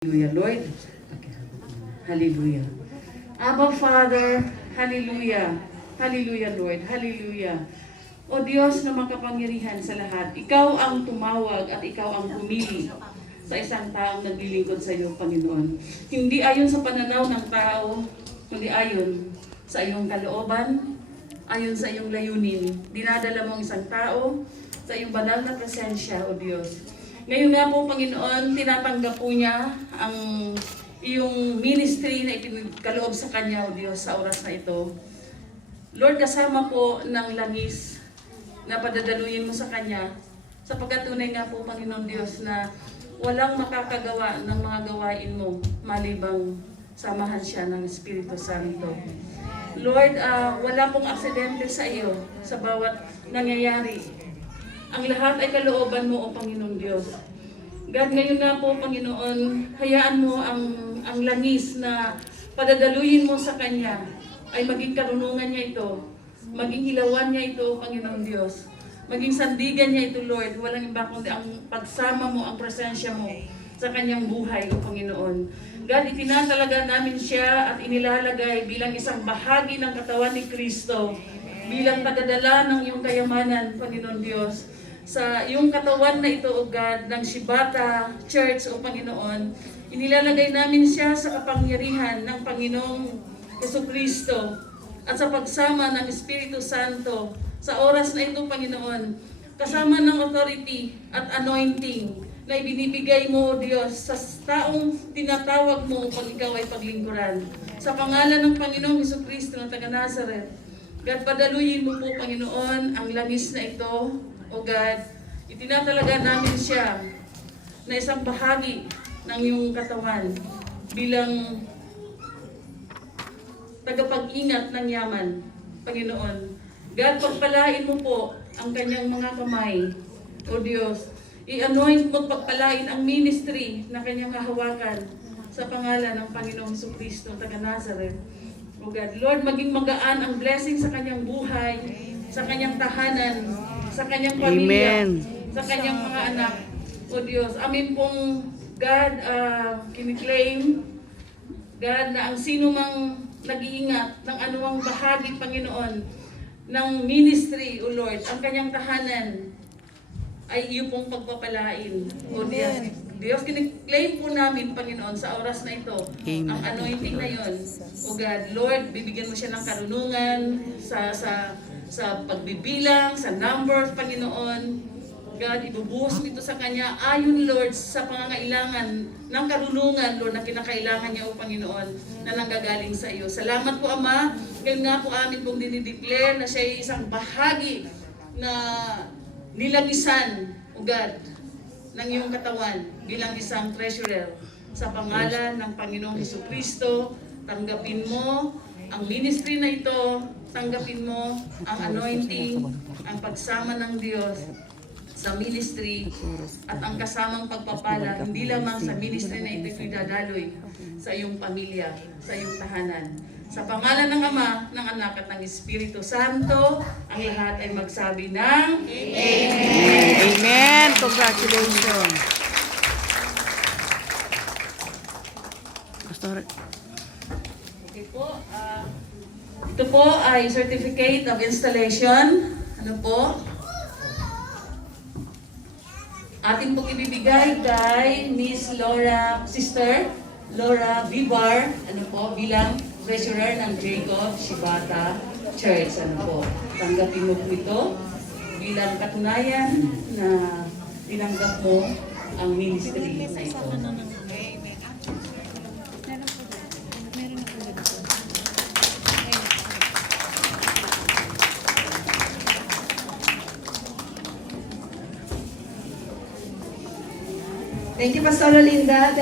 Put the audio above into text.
Hallelujah, Lord. Hallelujah. Abba, Father, hallelujah. Hallelujah, Lord. Hallelujah. O Diyos na makapangyarihan sa lahat, Ikaw ang tumawag at Ikaw ang pumili sa isang taong naglilingkod sa iyo, Panginoon. Hindi ayon sa pananaw ng tao, kundi ayon sa iyong kalooban, ayon sa iyong layunin. Dinadala mo ang isang tao sa iyong banal na presensya, O Diyos. Ngayon nga po, Panginoon, tinatanggap po niya ang iyong ministry na ipinagkaloob sa Kanya, O Diyos, sa oras na ito. Lord, kasama po ng langis na padadaluyin mo sa Kanya, sapagkat tunay nga po, Panginoon Diyos, na walang makakagawa ng mga gawain mo malibang samahan siya ng Espiritu Santo. Lord, wala pong aksidente sa iyo sa bawat nangyayari. Ang lahat ay kalooban mo, O Panginoon Diyos. God, ngayon na po, Panginoon, hayaan mo ang langis na padadaluyin mo sa Kanya ay maging karunungan niya ito, maging ilawan niya ito, Panginoon Diyos. Maging sandigan niya ito, Lord. Walang iba kundi ang pagsama mo, ang presensya mo sa Kanyang buhay, O Panginoon. God, itinatalaga namin siya at inilalagay bilang isang bahagi ng katawan ni Kristo, bilang tagadala ng iyong kayamanan, Panginoon Diyos, sa iyong katawan na ito, O God, ng Shibata Church, O Panginoon. Inilalagay namin siya sa kapangyarihan ng Panginoong Jesucristo at sa pagsama ng Espiritu Santo sa oras na ito, Panginoon, kasama ng authority at anointing na ibinibigay mo, O Diyos, sa taong tinatawag mo pag ikaw ay paglingkuran. Sa pangalan ng Panginoong Jesucristo ng taga Nazareth, God, padaluyin mo po, Panginoon, ang langis na ito, O God. Itinatalaga namin siya na isang bahagi ng iyong katawan bilang tagapag-ingat ng yaman, Panginoon. God, pagpalain mo po ang kanyang mga kamay, O Diyos. I-anoint mo, pagpalain ang ministry na kanyang hahawakan sa pangalan ng Panginoong Jesucristo, taga Nazareth. O God, Lord, maging magaan ang blessing sa kanyang buhay, sa kanyang tahanan, sa kanyang pamilya, Amen. sa kanyang mga anak. O Diyos, amin pong God, kiniklaim, God, na ang sino mang nag-iingat ng anumang bahagi, Panginoon, ng ministry, O Lord, ang kanyang tahanan, ay iyo pong pagpapalain. O Diyos, Diyos, kiniklaim po namin, Panginoon, sa oras na ito, ang anointing na yon. O God, Lord, bibigyan mo siya ng karunungan sa pagbibilang, sa numbers, Panginoon. God, ibubuhos nito sa Kanya ayon, Lord, sa pangangailangan ng karunungan, Lord, na kinakailangan niya, O Panginoon, na nanggagaling sa iyo. Salamat po, Ama. Ngayon nga po amin pong dinideclare na siya ay isang bahagi na nilagisan, O God, ng iyong katawan bilang isang treasurer. Sa pangalan ng Panginoong Jesucristo, tanggapin mo ang ministry na ito, tanggapin mo ang anointing, ang pagsama ng Diyos sa ministry at ang kasamang pagpapala, hindi lamang sa ministry na ito'y dadaloy sa iyong pamilya, sa iyong tahanan. Sa pangalan ng Ama, ng Anak at ng Espiritu Santo, ang lahat ay magsabi ng Amen. Amen. Congratulations. Pastor. Okay po, ito po ay Certificate of Installation. Ano po? Atin pong ibibigay kay Miss Laura, Sister Laura Vivar, ano po, bilang treasurer ng Jacob Shibata Church. Ano po, tanggapin mo po ito bilang katunayan na tinanggap mo ang ministry na ito. Thank you, Pastor Linda.